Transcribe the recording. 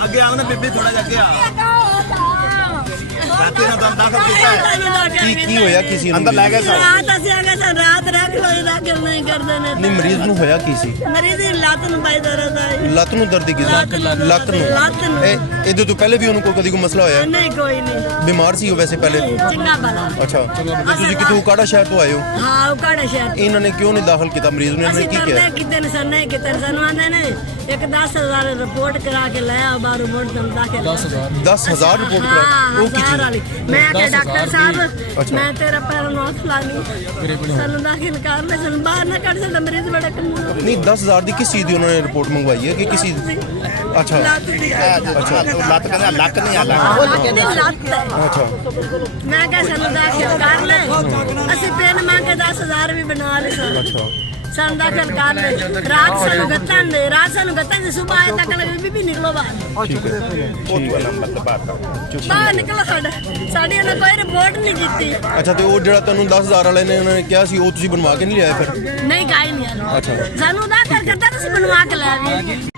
ਅੱਗੇ ਆਉਣਾ ਬੀਬੀ ਥੋੜਾ ਜਿਹਾ ਅੱਗੇ ਆ ਰਾਤੀ ਨਾ ਦਮ ਦਾਖਲ ਕੀਤਾ ਕੀ ਹੋਇਆ ਕਿਸੇ ਨੂੰ ਅੰਦਰ ਲੈ ਗਏ ਸਰ ਰਾਤ ਅਸੀਂ ਆ ਗਏ ਸਰ ਰਾਤ ਰੱਖ ਲੋਈ ਦਾਖਲ ਨਹੀਂ ਕਰਦੇ ਨੇ ਨਹੀਂ ਮਰੀਜ਼ ਨੂੰ ਹੋਇਆ ਕੀ ਸੀ ਮਰੀਜ਼ ਦੀ ਲੱਤ ਨੂੰ ਪਾਈ ਦਰਦ ਆਈ ਲੱਤ ਨੂੰ ਦਰਦ ਕੀ ਸੀ ਲੱਤ ਨੂੰ ਇਹਦੇ ਤੋਂ ਪਹਿਲੇ ਵੀ ਉਹਨੂੰ ਕਦੀ ਕੋਈ ਮਸਲਾ ਹੋਇਆ ਨਹੀਂ ਕੋਈ ਨਹੀਂ ਬਿਮਾਰ ਸੀ ਉਹ ਵੈਸੇ ਪਹਿਲੇ ਚੰਗਾ ਭਲਾ ਅੱਛਾ ਤੁਸੀਂ ਕਿਤੋਂ ਕਾੜਾ ਸ਼ਹਿਰ ਤੋਂ ਆਏ ਹੋ ਹਾਂ ਉਹ ਕਾੜਾ ਸ਼ਹਿਰ ਇਹਨਾਂ ਨੇ ਕਿਉਂ ਨਹੀਂ ਦਾਖਲ ਕੀਤਾ ਮਰੀਜ਼ ਨੂੰ ਇਹਨਾਂ ਨੇ ਅਸੀਂ ਕੀ ਕਿਹਾ ਤਰਲੇ ਕਿਤੇ ਨੇ ਸਰ ਨਹੀਂ ਕਿਤੇ ਸਾਨੂੰ ਆਂਦੇ ਨੇ ਇੱਕ 10,000 ਰਿਪੋਰਟ ਕਰਾ ਕੇ ਲੈ ਆ ਬਾਹਰੋਂ ਮੋੜ ਦਮ ਦਾਖਲ 10,000 ਰਿਪੋਰਟ ਕਰਾ ਉਹ ਕੀ ਚੀਜ਼ ਮੈਂ ਕਿ ਡਾਕਟਰ ਸਾਹਿਬ ਮੈਂ ਤੇਰਾ ਪੈਰ ਨੂੰ ਹੱਥ ਲਾਣੀ ਸਾਨੂੰ ਦਾਖਲ ਕਰ ਲੈ ਸਾਨੂੰ ਬਾਹਰ ਨਾ ਕੱਢ ਸਾਡਾ ਮਰੀਜ਼ ਬੜਾ ਕੰਮੂ ਨਹੀਂ 10,000 ਦੀ ਕਿਸ ਚੀਜ਼ ਦੀ ਉਹਨਾਂ ਨੇ ਰਿਪੋਰਟ ਮੰਗਵਾਈ ਹੈ ਕਿ ਕਿਸੇ ਅੱਛਾ ਅੱਛਾ ਲੱਤ ਕਹਿੰਦਾ ਲੱਕ ਨਹੀਂ ਆ ਲੱਕ ਅੱਛਾ ਮੈਂ ਕਿਹਾ ਸਾਨੂੰ ਦਾਖਲ ਕਰ ਲੈ ਅਸੀਂ ਪੈਨ ਮੰਗ ਕੇ 10,000 ਵੀ ਬਣਾ ਲਏ ਸਰ ਅੱਛਾ ਸਾਨੂੰ ਦਾਖਲ ਕਰ ਲੈ ਰਾਤ ਸਾਨੂੰ ਗੱਤਨ ਦੇ ਸੁਬਹ ਆਏ ਤੱਕ ਲੱਗੇ ਵੀ ਨਿਕਲੋ ਬਾਹਰ ਠੀਕ ਹੈ ਬਾਹਰ ਨਿਕਲੋ ਸਾਡੀ ਉਹਨਾਂ ਕੋਈ ਰਿਪੋਰਟ ਨਹੀਂ ਕੀਤੀ ਅੱਛਾ ਤੇ ਉਹ ਜਿਹੜਾ ਤੁਹਾਨੂੰ 10,000 ਵਾਲੇ ਨੇ ਉਹਨਾਂ ਨੇ ਕਿਹਾ ਸੀ ਉਹ ਤੁਸੀਂ ਬਣਵਾ ਕੇ ਨਹੀਂ ਲਿਆਏ ਫਿਰ ਨਹੀਂ ਗਾਈ ਨਹੀਂ ਅੱਛਾ ਸਾਨੂੰ ਦਾਖਲ ਕਰਤਾ ਤੁਸੀਂ ਬਣਵਾ ਕੇ ਲੈ ਆਵੇ